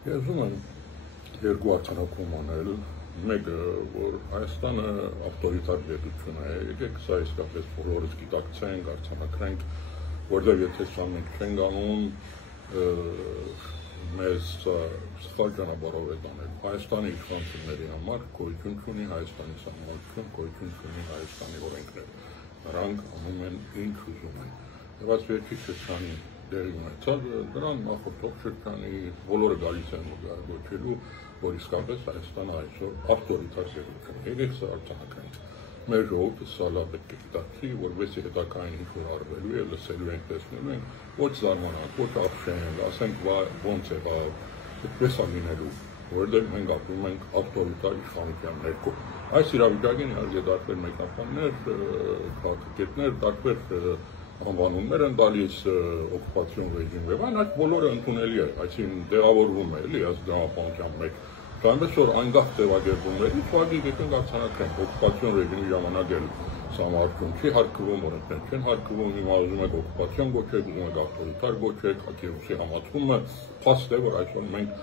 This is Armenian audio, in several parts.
Ես ուզում եմ երկու արձանագրում անել, մեկը, որ Հայաստանը ավտորիտար պետություն է, եկեք սա իսկապես բոլորս գիտակցենք, արձանագրենք, որտեղ եթե սա մենք չենք անում, մեզ սխալ ճանապարհով է տանել։ Հայաստանի իշխանությունների համար գոյություն չունի Հայաստանի սահմանություն, գոյություն չունի Հայաստանի օրենքներ։ Նրանք անում են ինչ ուզում են։ Եվ այս վերջի շրջանի դերի ունեցած դրան նախորդող շրջանի բոլորը գալիս են գոչելու, որ իսկապես Հայաստանը այսօր ավտորիտար պետություն է։ Եկեք սա արձանագրենք։ Մեր ժողովուրդը սա լավ պետք է գիտակցի, որովհետեւ հետագային ինչ-որ արվելու է, լսելու ենք, տեսնելու ենք, ոչ զարմանանք, ոչ ապշենք, ասենք ոնց եղավ, այդպես է լինելու, որովհետեւ մենք ապրում ենք ավտորիտար իշխանության ներքո։ Այս իրավիճակին իհարկե դարձել մեկնաբաններ, քաղաքագետներ, դարձել անվանումներ են տալիս օկուպացիոն ռեժիմը, եւ այդ բոլորը ընդունելի է, այսինքն տեղավորվում է, էլի, այս դրամապանության մեջ։ Այնպես որ այնտեղ տեղակերպումներից ուղղակի եկենք արձանագրենք օկուպացիոն ռեժիմի ժամանակ էլ սահմանություն չի հարկվում, օրենքներ չեն հարկվում, հիմա ուզում եք օկուպացիոն գոչեք, ուզում եք ավտորիտար գոչեք, Աքիևսի համացումը, փաստ է, որ այսօր մենք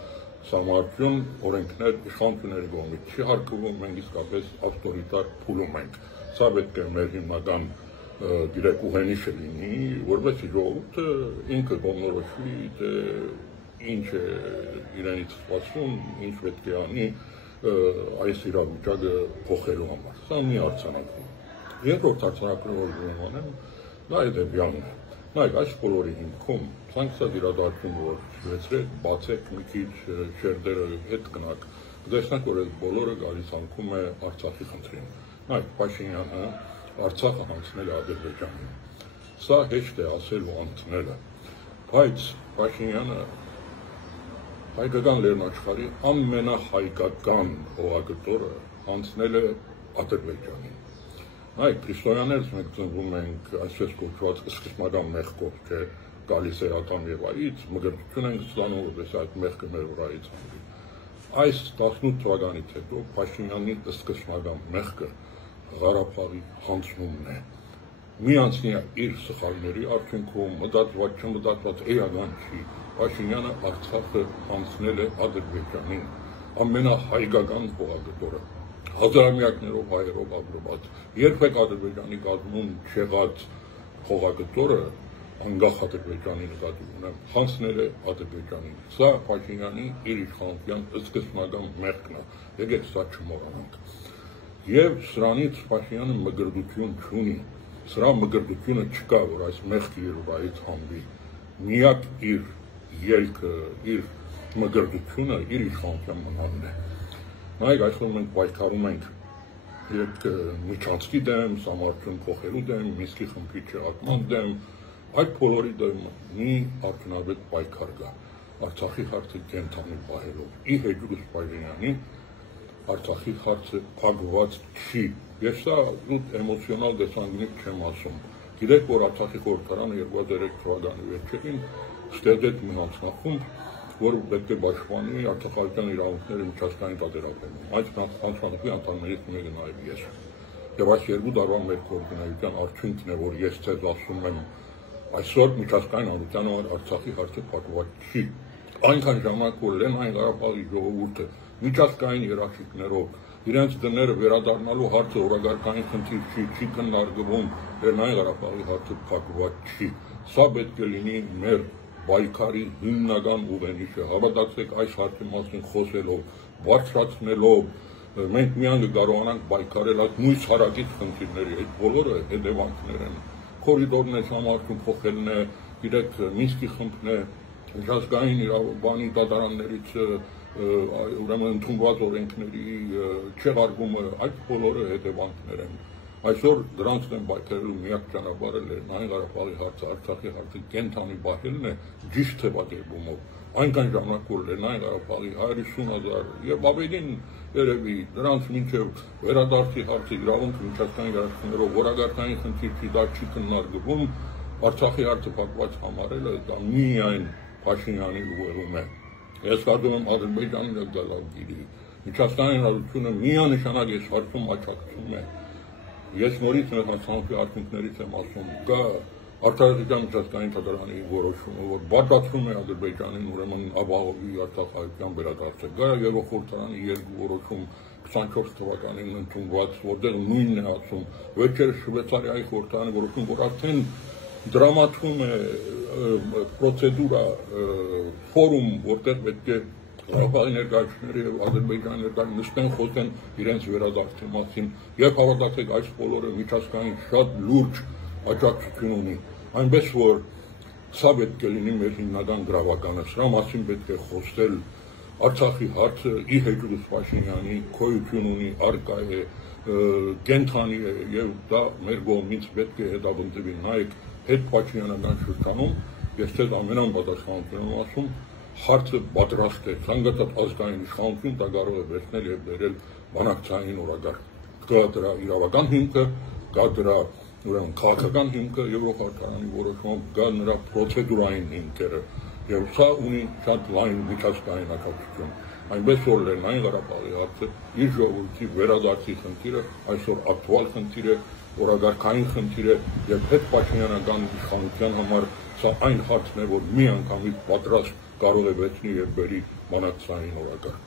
սահմանություն օրենքներ իշխանությունների կողմից չի հարկվում, մենք իսկապես ավտորիտար փուլում ենք։ Սա պետք է մեր հիմնական direct ուղենիշը լինի, որովհետեւ ժողովուրդը ինքը կողմնորոշվի, թե ինչ է իրենից սպասում, ինչ պետք է անի այս իրավիճակը փոխելու համար։ Սա մի արձանագրում։ Երկրորդ արձանագրումը, որ ուզում եմ անեմ, դա հետևյալն է։ Նայեք, այս բոլորի հիմքում սանկցիա իրադարձություն, որ շվեցրեք, բացեք մի քիչ շերտերը հետ գնաք, կտեսնեք, որ այս բոլորը գալիս անկում է Արցախի խնդրին։ Նայեք, Փաշինյանը Արցախը հանձնել է Ադրբեջանին։ Սա հեշտ է ասել ու ընդունելը, բայց Փաշինյանը հայկական լեռնաշխարհի ամենահայկական հողագտորը հանձնել է Ադրբեջանին։ Նայեք, քրիստոնյաներս մենք ծնվում ենք այսպես կոչված սկզբնական մեղքով, թե գալիս է ատամ եւ այից, մգրտություն ենք ստանում, որպես այդ մեղքը մեր վրայից հանվի։ Այս 18 թվականից հետո Փաշինյանի սկզբնական մեղքը Ղարաբաղի հանձնումն է։ Մի անցնի իր սխալների արդյունքում, մտածված չմտածված էական չի, Փաշինյանը Արցախը հանձնել է Ադրբեջանին, ամենահայկական հողագտորը, հազարամյակներով հայերով ապրված, երբեք Ադրբեջանի կազմում չեղած հողագտորը, անկախ Ադրբեջանի նկատի ունեմ, հանձնել է Ադրբեջանին։ Սա Փաշինյանի իր իշխանության սկզբնական մեղքն է, եկեք սա չմոռանանք։ Եվ սրանից Փաշինյանը մգրտություն չունի, սրա մգրտությունը չկա, որ այս մեղքը իր վրայից հանվի։ Միակ իր ելքը, իր մգրտությունը իր իշխանության մնալն է։ Նայեք, այսօր մենք պայքարում ենք Միջանցքի դեմ, սահմանություն փոխելու դեմ, Մինսկի խմբի չեղարկման դեմ, այդ բոլորի դեմ մի արդյունավետ պայքար կա, Արցախի հարցը կենթանի պահելով։ Ի հեճուկս Փաշինյանի Արցախի հարցը փակված չի։ Ես սա էմոցիոնալ դեսանգնիկ չեմ ասում։ Գիտեք, որ Արցախի խորհրդարանը 2003 թվականի վերջերին ստեղծեց մի հանձնախումբ, որը պետք է պաշտպանի արցախական իրավունքները միջազգային պատերազմում։ Այդ հանձնախմբի անդամներից մեկը նաև ես։ Եվ այս երկու տարվա մեր կոորդինացիան արդյունքն է, որ ես ձեզ ասում եմ, այսօր միջազգային հանրության համար Արցախի հարցը փակված չի։ Այնքան ժամանակ, որ Լեռնային Ղարաբաղի ժողովուրդը միջազգային երաշխիքներով իրենց դները վերադառնալու հարցը օրագարկային խնդիր չի քննարկվում, Լեռնային Ղարաբաղի հարցը փակված չի։ Սա պետք է լինի մեր պայքարի հիմնական ուղենիշը։ Հավատացեք, այս հարցի մասին խոսելով, բարձրացնելով, մենք միայն կարողանանք պայքարել այդ նույն հարակից խնդիրների, այդ բոլորը հետևանքներ են։ Կորիդորներ համարտում փոխելն է, գիտեք, Մինսկի խմբն է, միջազգային իրավաբանի դատարաններից ուրեմն ընդունված օրենքների չեղարկումը, այդ բոլորը հետևանքներ են։ Այսօր դրանց դեմ պայքարելու միակ ճանապարհը Լեռնային Ղարաբաղի հարցը, Արցախի հարցը կենթանի պահելն է ճիշտ թվակերպումով։ Այնքան ժամանակ, որ Լեռնային Ղարաբաղի 150,000 եւ ավելին երևի դրանց մինչեւ վերադարձի հարցը իրավունք միջազգային երաշխիքներով օրագարկային խնդիր չի, դա չի քննարկվում, Արցախի հարցը փակված համարելը դա միայն Փաշինյանի ուղեղում է։ Ես կարծում եմ Ադրբեջանին էլ դա լավ գիտի։ Միջազգային հանրությունը միանշանակ այս հարցում աջակցում է։ Ես նորից մեր հանցանքի արդյունքներից եմ ասում, կա Արտադրության միջազգային թատրոնի որոշումը, որ բացատրում է Ադրբեջանին ուրեմն ապահովի Արցախայցյան վերադարձը, Ղարաբաղի խորհրդարանի երկու որոշում 24 թվականին ընդունված, որտեղ նույնն է ասում, վերջերս Շվեյցարիայի խորհրդարանի որոշում, որ արդեն դրամատվում է պրոցեդուրա, ֆորում, որտեղ պետք է Ղարաբաղի ներկայացուցիչները եւ Ադրբեջանի ներկայացուցիչները նստեն խոսեն իրենց վերադարձի մասին եւ հավատացեք այս բոլորը միջազգային շատ լուրջ աջակցություն ունի, այնպես որ սա պետք է լինի մեր հիմնական գրավականը, սրա մասին պետք է խոսել, Արցախի հարցը ի հեճուկս Փաշինյանի գոյություն ունի, առկա է, կենթանի է եւ դա մեր կողմից պետք է հետապնդվի, նայեք հետ Փաշինյանական շրջանում, ես ձեզ ամենապատասխանատվորեն եմ ասում, հարցը պատրաստ է, ցանկացած ազգային իշխանություն դա կարող է վերցնել եւ բերել բանակցային օրագար, կա դրա իրավական հիմքը, կա դրա ուրեմն քաղաքական հիմքը Եվրոխորհրդարանի որոշումով կա նրա պրոցեդուրային հիմքերը եւ սա ունի շատ լայն միջազգային աջակցություն, այնպես որ Լեռնային Ղարաբաղի հարցը իր ժողովրդի վերադարձի խնդիրը այսօր ակտուալ խնդիր է, օրագարկային խնդիր է եւ հետ Փաշինյանական իշխանության համար սա այն հարցն է, որ մի անգամից պատրաստ կարող է վերցնի եւ բերի բանակցային օրագարկ։